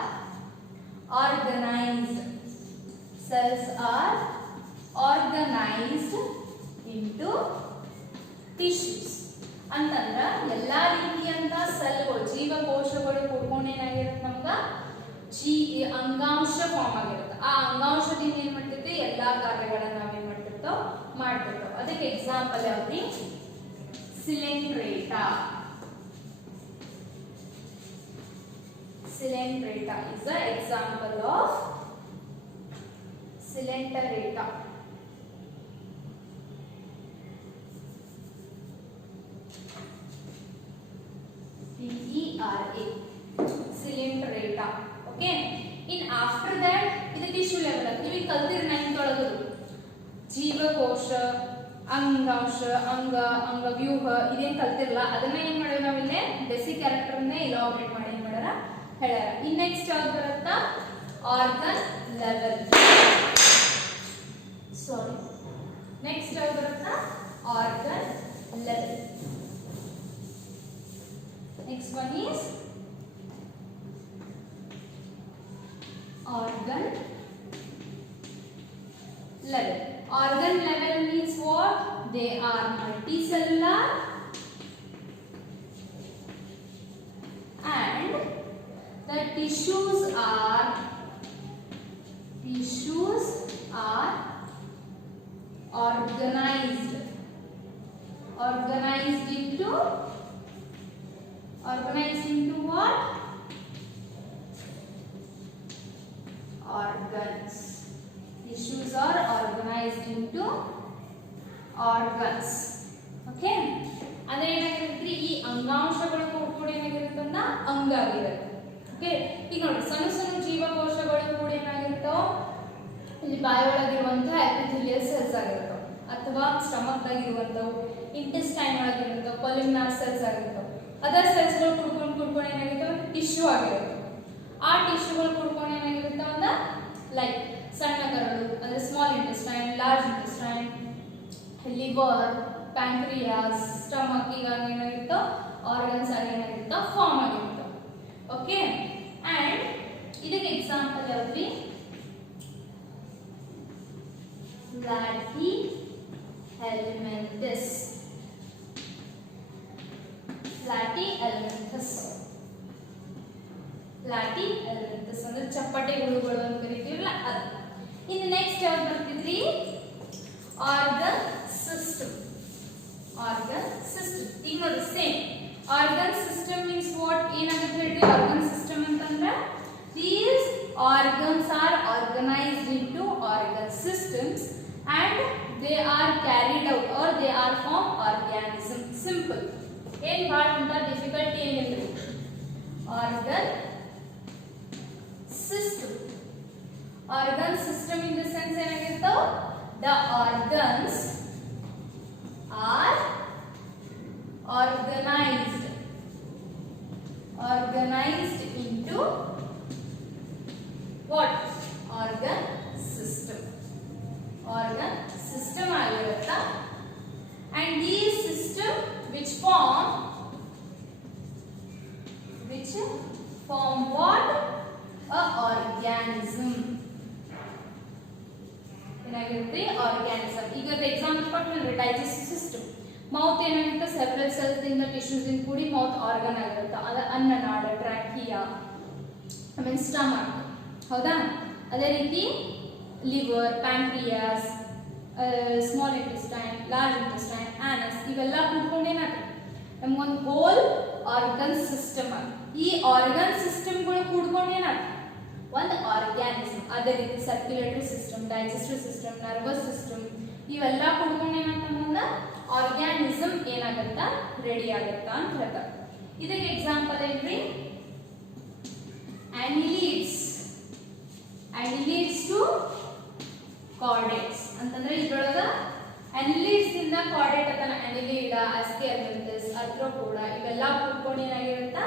organized. Cells are organized into tissues. ಅಂತಂದ್ರ ಎಲ್ಲಾ ರೀತಿಯಂತ ಸೆಲ್ಗಳು, ಜೀವಕೋಶಗಳು ಕೂಡ್ಕೊಂಡು ಏನಾಗಿರುತ್ತೆ ನಮ್ಗ ಅಂಗಾಂಶ ಫಾರ್ಮ್ ಆಗಿರುತ್ತೆ. ಆ ಅಂಗಾಂಶದಿಂದ ಏನ್ ಮಾಡ್ತಿರ್ತೀವಿ, ಎಲ್ಲಾ ಕಾರ್ಯಗಳನ್ನ ನಾವೇನ್ ಮಾಡ್ತಿರ್ತಾವ ಮಾಡ್ತಿರ್ತಾವ. ಅದಕ್ಕೆ ಎಕ್ಸಾಂಪಲ್ ಯಾವ್ದ್ರಿ, coelenterata. Coelenterata is the example of Coelenterata. P-E-R-A, Coelenterata. Okay. In after that, ಇದು tissue level. ನೀವು ಕಲ್ತಿರ 9th ಒಳಗದು ಜೀವಕೋಶ, ಅಂಗಾಂಶ, ಅಂಗವ್ಯೂಹ ಇದೇನ್ ಕಲ್ತಿರಲ್ಲ, ಅದನ್ನ ಏನ್ ಮಾಡಿದ್ವಿ ನಾವಿಲ್ಲೇ ಬೇಸಿಕ್ ಕ್ಯಾರೆಕ್ಟರ್ ಅನ್ನ ಇಲಾಬ್ರೇಟ್ ಮಾಡಿ ಏನ್ ಮಾಡ್ಯಾರ ಹೇಳ್ಯಾರ. ಇನ್ ನೆಕ್ಸ್ಟ್ ಯಾವ್ದು ಬರುತ್ತಾ, ಆರ್ಗನ್ ಲೆವೆಲ್. ಸಾರಿ, ನೆಕ್ಸ್ಟ್ ಯಾವ್ದು ಬರುತ್ತಾ, organ level. Next one is organ level. Organ level means what? They are multicellular and the tissues are organized into what? Organs. Tissues are organized into organs. Okay. ಅಂದ್ರೆ ಏನಾಗಿರುತ್ತೆ, ಈ ಅಂಗಾಂಶಗಳು ಕೂಡ ಏನಾಗಿರುತ್ತೆ ಅಂದ್ರೆ ಅಂಗ ಆಗಿರುತ್ತೆ. ಓಕೆ, ಈಗ ನೋಡಿ ಸಣ್ಣ ಸಣ್ಣ ಜೀವಕೋಶಗಳು ಕೂಡ ಏನಾಗಿರ್ತಾವ, ಇಲ್ಲಿ ಬಾಯೊಳಗಿರುವಂತಹ ಎಪಿಥೆಲಿಯಲ್ ಸೆಲ್ಸ್ ಆಗಿರ್ತಾವ, ಅಥವಾ ಸ್ಟಮಕ್ ಆಗಿರುವಂತವು, ಇಂಟೆಸ್ಟೈನ್ ಒಳಗಿರುವಂತವು, ಕೊಲಿಮಿನಾರ್ ಸೆಲ್ಸ್ ಆಗಿರ್ತಾವ. ಅದರ್ ಸೆಲ್ಸ್ಗಳು ಕುಡ್ಕೊಂಡು ಏನಾಗಿರ್ತಾವ, ಟಿಶ್ಯೂ ಆಗಿರುತ್ತೆ. ಆ ಟಿಶ್ಯೂಗಳು ಕುಡ್ಕೊಂಡು ಏನಾಗಿರುತ್ತೆ ಅಂದ್ರೆ ಲೈಕ್ ಸಣ್ಣ ಕರಳು ಅಂದ್ರೆ small intestine, large intestine, liver, pancreas, stomach, ಈಗ ಏನಾಗಿರುತ್ತೋ ಆರ್ಗನ್ಸ್ ಆಗಿ ಏನಾಗಿರುತ್ತೋ ಫಾರ್ಮ್ ಆಗಿರುತ್ತೋ. ಓಕೆ, ಅಂಡ್ ಇದಕ್ಕೆ ಎಕ್ಸಾಂಪಲ್ ಯಾವ್ದ್ರಿ, ಪ್ಲಾಟಿ ಎಲಿಮೆಂಟಸ್. ಪ್ಲಾಟಿ ಎಲಿಮೆಂಟಸ್ ಅಂದ್ರೆ ಚಪ್ಪಟೆ ಹುಳುಗಳು ಅಂತ ಕರಿತೀವಲ್ಲ ಅದು. ಇನ್ನು ನೆಕ್ಸ್ಟ್ ಯಾವ್ದು ಬರ್ತಿದ್ರಿ, ಆರ್ಗನ್ ಸಿಸ್ಟಮ್. ಈಗ ನೋಡಿ same organ system means what, ಏನಾಗುತ್ತೆ ಹೇಳ್ರಿ ಆರ್ಗನ್ ಸಿಸ್ಟಮ್ ಅಂತಂದ್ರೆ these organs are organized into organ systems and they are carried out or they are from organism. Simple, ಏನ್ ಭಾಳ ಅಂತ ಡಿಫಿಕಲ್ಟಿ ಏನಿಲ್ಲ. Organ system in the sense ಏನಾಗಿರ್ತಾವ, the organs are organized into what, organ system ಆಗಿರುತ್ತಾ. and these system which form what, a organism. ಏನಾಗಿರುತ್ತೆ, organism. ಈಗ example ಕೊಟ್ಟು digestive system, mouth ಏನಾಗಿರುತ್ತೆ, several cells ಇಂದ tissues ಇಂದ ಕೂಡಿ ಮೌತ್ ಆರ್ಗನ್ ಆಗಿರುತ್ತೆ. ಅದ ಅನ್ನನಾಳ, ಟ್ರಾಕಿಯಾ, ಆಮೇಲೆ ಸ್ಟಮಕ್, ಹೌದಾ. ಅದೇ ರೀತಿ liver, pancreas, small intestine, large intestine, anus, ಇವೆಲ್ಲ ಕೂತ್ಕೊಂಡು ಏನಾಗುತ್ತೆ ನಮ್ಗೊಂದು ಹೋಲ್ ಆರ್ಗನ್ ಸಿಸ್ಟಮ್. ಈ ಆರ್ಗನ್ ಸಿಸ್ಟಮ್ಗಳು ಕೂಡ್ಕೊಂಡು ಏನಾಗುತ್ತೆ ಒಂದು ಆರ್ಗ್ಯಾನಿಸಮ್. ಅದೇ ರೀತಿ circulatory system, digestive system, nervous system, ಇವೆಲ್ಲ ಕೂಡ್ಕೊಂಡು ಏನಾಗ್ತಂದ್ರೆ ಆರ್ಗ್ಯಾನಿಸಮ್ ಏನಾಗತ್ತಾ ರೆಡಿ ಆಗತ್ತಾ ಅಂತ ಹೇಳ್ತಾರೆ. ಇದಕ್ಕೆ ಎಕ್ಸಾಂಪಲ್ ಏನ್ರಿ, annelids to chordates ಅಂತಂದ್ರೆ ಇದ್ರೊಳಗ annelids ಇಂದ chordate ಅತನ annelida, ascarius, arthropoda ಇವೆಲ್ಲ ಕೂಡ್ಕೊಂಡು ಏನಾಗಿರುತ್ತಾ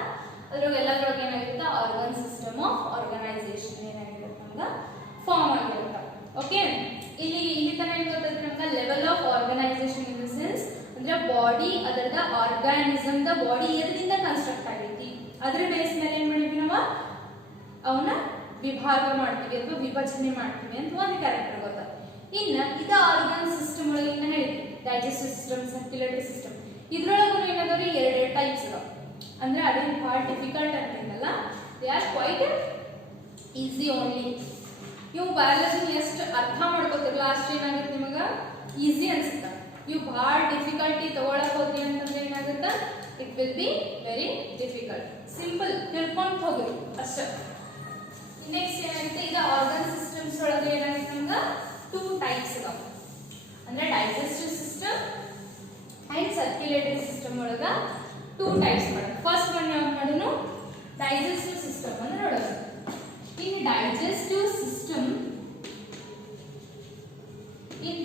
ಅದ್ರೊಳಗೆ ಎಲ್ಲದರೊಳಗೆ ಏನಾಗಿರುತ್ತೆ ಆರ್ಗನ್ ಸಿಸ್ಟಮ್ ಆಫ್ ಆರ್ಗನೈಸೇಷನ್ ಏನಾಗಿರುತ್ತೆ ನಮ್ಗೆ ಫಾರ್ಮ್ ಆಗಿರುತ್ತೆ. ಓಕೆ, ಇಲ್ಲಿ ತನಕ ಏನು ಗೊತ್ತಾಯ್ತು ನಮ್ಗೆ level of organisation in the sense ಅಂದ್ರೆ ಬಾಡಿ ಅದರದ ಆರ್ಗಾನಿಸಮ್ ದ ಬಾಡಿ ಎದರಿಂದ ಕನ್ಸ್ಟ್ರಕ್ಟ್ ಆಗೈತಿ ಅದರ ಬೇಸ್ ಮೇಲೆ ಏನ್ ಮಾಡಿದ್ವಿ ನಾವು ಅವನ ವಿಭಾಗ ಮಾಡ್ತೀವಿ ಅಥವಾ ವಿಭಜನೆ ಮಾಡ್ತೀವಿ ಅಂತ ಒಂದು ಕ್ಯಾರೆಕ್ಟರ್ ಗೊತ್ತ. ಇನ್ನ ಇದ ಆರ್ಗನ್ ಸಿಸ್ಟಮ್ ಒಳಗೆ ಇನ್ನ ಹೇಳಿದ್ವಿ ಡೈಜೆಸ್ಟಿವ್ ಸಿಸ್ಟಮ್ ಸರ್ಕ್ಯುಲೇಟರಿ ಸಿಸ್ಟಮ್ ಇದ್ರೊಳಗೂ ಏನಾದವ್ರಿ ಎರಡು ಟೈಪ್ಸ್ ಅದಾವ ಅಂದ್ರೆ ಅದೇನು ಭಾಳ ಡಿಫಿಕಲ್ಟ್ ಅಂತೇನಲ್ಲ they are quite easy only. ನೀವು ಬಯಾಲಜಿ ಎಷ್ಟು ಅರ್ಥ ಮಾಡ್ಕೋತಿರಲ್ಲ ಅಷ್ಟು ಏನಾಗುತ್ತೆ ನಿಮಗೆ ಈಸಿ ಅನ್ಸುತ್ತೆ. ನೀವು ಭಾಳ ಡಿಫಿಕಲ್ಟಿ ತಗೊಳಕ್ ಹೋದ್ರಿ ಅಂತಂದ್ರೆ ಏನಾಗುತ್ತೆ it will be very difficult. Simple ತಿಳ್ಕೊಂಡು ಹೋಗಿ ಅಷ್ಟೇ. ನೆಕ್ಸ್ಟ್ ಏನಾಗುತ್ತೆ ಈಗ ಆರ್ಗನ್ ಸಿಸ್ಟಮ್ಸ್ ಒಳಗೆ ಏನಾಗುತ್ತೆ ನಮ್ಗೆ ಟೂ ಟೈಪ್ಸ್ ಇದಾವ ಅಂದ್ರೆ digestive system and circulatory system ಒಳಗ ಟೂ ಟೈಪ್ಸ್ ಮಾಡೋದು. ಫಸ್ಟ್ ಒನ್ ಯಾವ್ದು ಮಾಡೋಣ ಡೈಜೆಸ್ಟಿವ್ ಸಿಸ್ಟಮ್ ಅಂದ್ರೆ ನೋಡೋಣ. In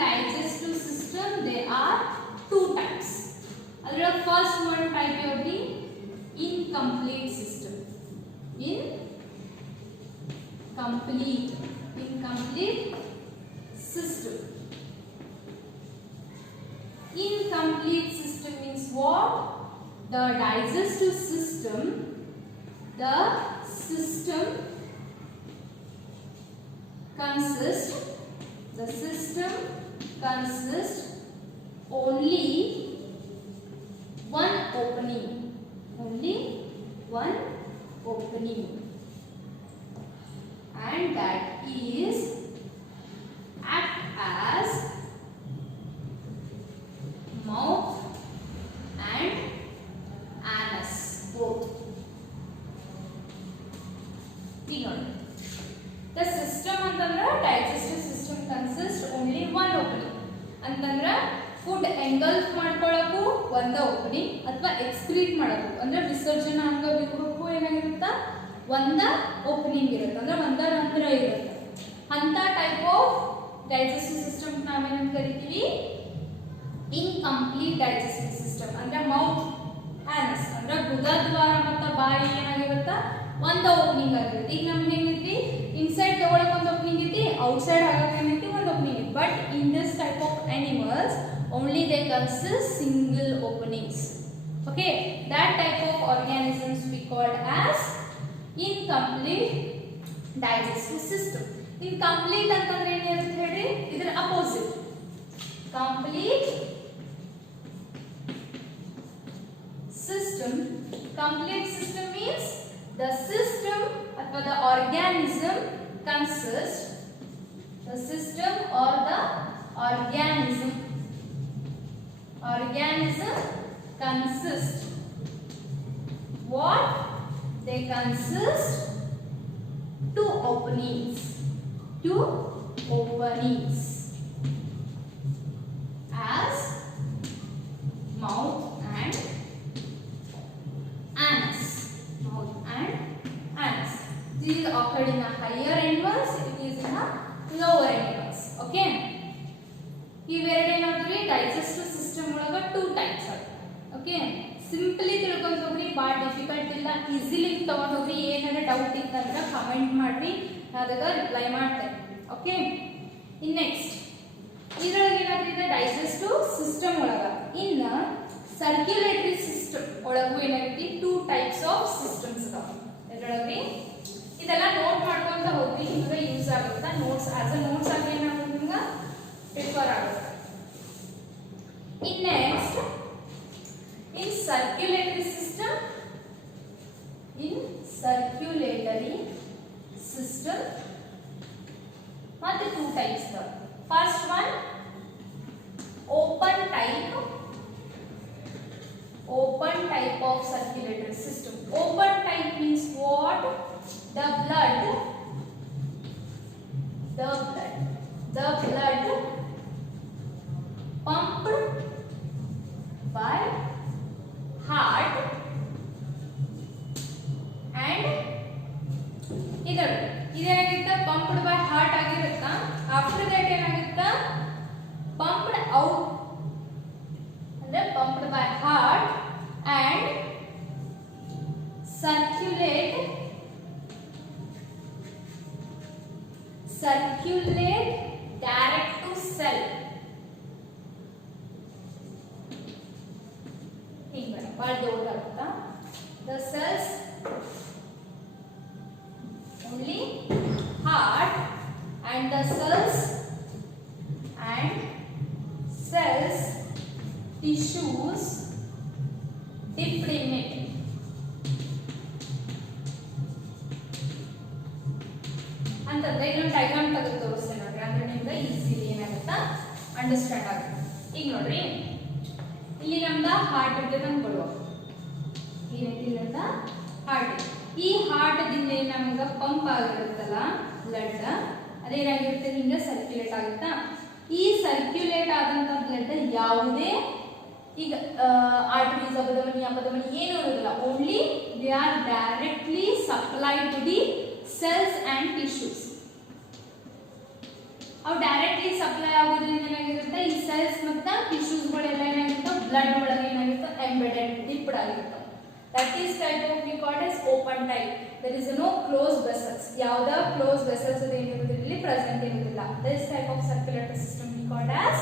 digestive system there are two types. Adra first one type of the incomplete system. Incomplete system. Incomplete system means what? The digestive system, the system consists only one opening, and that is act as mouth and anus both. The system ಅಂತಂದ್ರೆ digestive system consists only one opening ಅಂತಂದ್ರೆ food ಎಂಗಲ್ಫ್ ಮಾಡ್ಕೊಳ್ಳೋಕು ಒಂದ opening ಅಥವಾ excrete ಮಾಡೋಕು ಅಂದ್ರೆ ವಿಸರ್ಜನಾ ಅಂಗ ಬಿಡೋಕು ಏನಾಗಿರುತ್ತಾ ಒಂದ opening ಇರುತ್ತೆ ಅಂದ್ರೆ ಒಂದ ರಂಧ್ರ ಇರುತ್ತೆ. ಅಂತ ಟೈಪ್ ಆಫ್ ಡೈಜೆಸ್ಟಿವ್ ಸಿಸ್ಟಮ್ ನಾವೇನಂತ ಕರಿತೀವಿ ಇನ್ಕಂಪ್ಲೀಟ್ ಡೈಜೆಸ್ಟಿವ್ ಸಿಸ್ಟಮ್ ಅಂದ್ರೆ ಮೌತ್ ಆನಸ್ ಅಂದ್ರೆ ಗುದದ್ವಾರ ಮತ್ತು ಬಾಯಿ ಏನಾಗಿರುತ್ತಾ ಒಂದ ಓಪನಿಂಗ್ ಆಗಿರುತ್ತೆ. ಈಗ ನಮ್ಗೆ ಹೆಂಗೈತಿ ಇನ್ಸೈಡ್ ತಗೊಳಕ್ ಒಂದು ಓಪನಿಂಗ್ ಐತಿ ಔಟ್ಸೈಡ್ ಆಗಕ್ಕೆ ಏನೈತಿ ಒಂದು ಓಪನಿಂಗ್ ಐತಿ. But in this type of animals only they consist single openings. Okay, that type of organisms we called as incomplete digestive system. Incomplete ಅಂತಂದ್ರೆ ಏನು ಹೇಳ್ರಿ ಇದರ opposite complete system. Complete system means the system or the organism consists the system or the organism consist what they consist two openings as mouth and anus. This is occurred in the higher animals, it is in the lower animals. Okay, ಇವೆರಡು ಏನಾದ್ರಿ digestive system ಒಳಗ two types ಅದ. Okay, simply ತಿಳ್ಕೊಂಡು ಹೋಗ್ರಿ, ಭಾಳ difficult ಇಲ್ಲ, easily ತಗೊಂಡು ಹೋಗ್ರಿ. ಏನಾರ ಡೌಟ್ ಇತ್ತಂದ್ರೆ ಕಮೆಂಟ್ ಮಾಡ್ರಿ, ಅದಕ್ಕೆ ರಿಪ್ಲೈ ಮಾಡ್ತೇನೆ. ಓಕೆ, ಇನ್ ನೆಕ್ಸ್ಟ್ ಇದ್ರೊಳಗೆ ಏನಾದ್ರಿ ಇದೆ ಡೈಜೆಸ್ಟಿವ್ ಸಿಸ್ಟಮ್ ಒಳಗ. ಇನ್ನ ಸರ್ಕ್ಯುಲೇಟರಿ ಸಿಸ್ಟಮ್ ಒಳಗೂ ಏನಾಗೈತಿ ಟೂ ಟೈಪ್ಸ್ ಆಫ್ ಸಿಸ್ಟಮ್ಸ್ ಅದಾವ. ಇದ್ರೊಳಗೆ ಇದೆಲ್ಲ ನೋಟ್ ಮಾಡ್ಕೊಂತ ಹೋಗ್ರಿ, ನಿಮ್ಗೆ ಯೂಸ್ ಆಗುತ್ತಾ. ನೋಟ್ಸ್ ಆಸ್ ಅ ನೋಟ್ಸ್ ಆಗಿ ಏನಾಗುತ್ತೆ ನಿಮ್ಗೆ ಪ್ರಿಫರ್ ಆಗುತ್ತೆ. In next, in circulatory system ಮತ್ತೆ two types are. First one open type of circulatory system. Open type means what? The blood pumped by heart and ಇದೇನಾಗಿತ್ತ pumped by heart ಆಗಿರುತ್ತಾ. after that ಏನಾಗಿತ್ತ pumped out ಅಂದ್ರೆ pumped by heart and circulate direct tissues dipped in it. ಅಂತಂದ್ರೆ ಇನ್ನೊಂದು diagram ತೆಗೆದು ತೋರಿಸ್ತೇನೆ ನೋಡ್ರಿ, ಅಂದ್ರೆ ನಿಮ್ಗೆ easily ಏನಾಗುತ್ತಾ understand ಆಗುತ್ತೆ. ಈಗ ನೋಡ್ರಿ, ಇಲ್ಲಿ ನಮ್ದ ಹಾರ್ಟ್ ಇರ್ತದೆ ಅನ್ಕೊಳ್ಳುವ, ಏನೈತಿ ಅಂತ ಹಾರ್ಟ್. ಈ ಹಾರ್ಟ್ ದಿಂದ ನಮ್ಗ ಪಂಪ್ ಆಗಿರುತ್ತಲ್ಲ ಬ್ಲಡ್, ಅದೇನಾಗಿರುತ್ತೆ ಹಿಂಗ ಸರ್ಕ್ಯುಲೇಟ್ ಆಗುತ್ತಾ. ಈ ಸರ್ಕ್ಯುಲೇಟ್ ಆದಂತ ಬ್ಲಡ್ ಯಾವುದೇ ಈಗ ಆರ್ಟರೀಸ್ ಅಪಧಮನಿ ಏನು ಇರೋದಿಲ್ಲ, only they are directly supplied to the cells and tissues. ಅವು ಡೈರೆಕ್ಟ್ಲಿ ಸಪ್ಲೈ ಆಗೋದ್ರಿಂದ ಏನಾಗಿರುತ್ತೆ, ಈ ಸೆಲ್ಸ್ ಮತ್ತು ಟಿಶ್ಯೂಸ್ಗಳೆಲ್ಲ ಏನಾಗಿರುತ್ತೆ ಬ್ಲಡ್ ಒಳಗೆ ಏನಾಗಿರುತ್ತೆ ಎಂಬೆಡೆಡ್ ಡಿಪ್ಡ್ ಆಗಿರುತ್ತೆ. That is type of we called as open type. There is no closed vessels. ಯಾವ್ದ closed vessels ಏನಿರುವುದಿಲ್ಲ, ಇಲ್ಲಿ present ಇರುವುದಿಲ್ಲ. This type of circulatory system we called as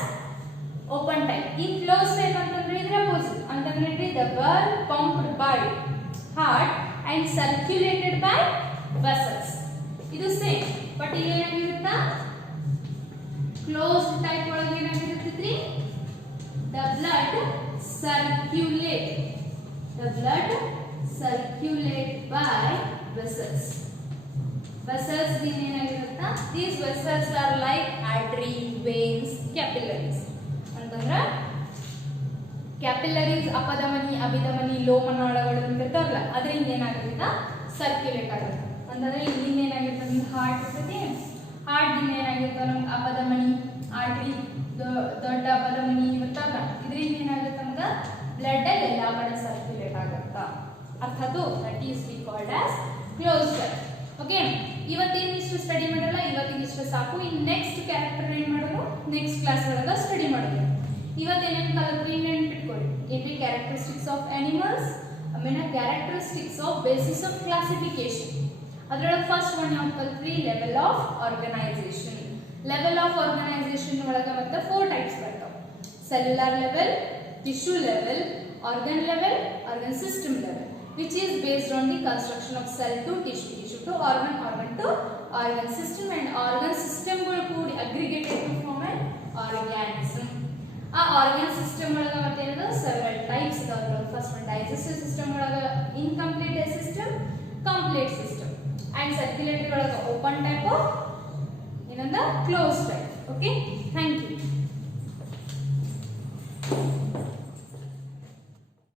open type. ಈ closed type ಅಂತಂದ್ರೆ ಇದರ opposite. ಅಂತಂದ್ರೆ the blood pumped by heart and circulated by vessels. ಇದು same. But ಇಲ್ಲಿ ಏನಾಗಿರುತ್ತಾ closed type ಒಳಗೆ ಏನಾಗಿರುತ್ತೈತ್ರಿ, the blood circulate by vessels. Vessels ಏನಾಗಿರುತ್ತಾ, these vessels are like artery, veins, capillaries. ಅಂತಂದ್ರೆ capillaries ಅಪಧಮನಿ ಅಭಿಧಮನಿ ಲೋಮನಾಳಗಳು ಇರ್ತಾವಲ್ಲ, ಅದರಿಂದ ಏನಾಗುತ್ತೆ ಸರ್ಕ್ಯುಲೇಟ್ ಆಗುತ್ತೆ. ಅಂತಂದ್ರೆ ಇಲ್ಲಿಂದ ಏನಾಗಿರುತ್ತೆ ನಮ್ಗೆ ಹಾರ್ಟ್ ಇರ್ತೈತಿ, ಹಾರ್ಟ್ ದಿಂದ ಏನಾಗಿರುತ್ತೆ ನಮ್ಗೆ ಅಪಧಮನಿ ಆರ್ಟರಿ ದೊಡ್ಡ ಅಪಧಮನಿ ಇರ್ತಾವಲ್ಲ, ಇದರಿಂದ ಏನಾಗುತ್ತೆ ನಮ್ಗೆ ಬ್ಲಡ್ ಎಲ್ಲ ಕಡೆ ಸರ್ಕ್ಯುಲೇಟ್ ಆಗುತ್ತಾ. ಅರ್ಥಾತ್ that is we called as close type. Okay, ಇವತ್ತೇನಿಷ್ಟು ಸ್ಟಡಿ ಮಾಡಲ್ಲ, ಇವತ್ತಿನಿಷ್ಟು ಸಾಕು. ಇನ್ ನೆಕ್ಸ್ಟ್ ಕ್ಯಾರೆಕ್ಟರ್ ಏನ್ ಮಾಡೋದು, ನೆಕ್ಸ್ಟ್ ಕ್ಲಾಸ್ ಒಳಗ ಸ್ಟಡಿ ಮಾಡೋದು. ಇವತ್ತೇನೇನು ಕಲ್ತ್ರಿ ನೆನ್ಪಿಟ್ಕೊಳ್ಳಿ, ಏನ್ರಿ ಕ್ಯಾರೆಕ್ಟರಿಸ್ಟಿಕ್ಸ್ ಆಫ್ ಅನಿಮಲ್ಸ್, ಆಮೇಲೆ characteristics of basis of classification. ಅದರೊಳಗೆ ಫಸ್ಟ್ ಒನ್ ಯಾವ ಕಲ್ತ್ರಿ, level of organisation. Level of organisation ಒಳಗ ಮತ್ತೆ 4 ಟೈಪ್ಸ್ ಬರ್ತಾವ, cellular level, tissue level, organ system level, which is based on the construction of cell to tissue, tissue to organ, organ to organ system, and organ system ಗಳು ಕೂಡಿ aggregated to form an organism. ಆ organ system ಒಳಗ ಮತ್ತೆ ಏನದು several types ಇದಾವ. First one digestive system ಒಳಗ incomplete system, complete system, and circulatory ಒಳಗ open type, ಇನ್ನೊಂದು closed type. Okay, thank you.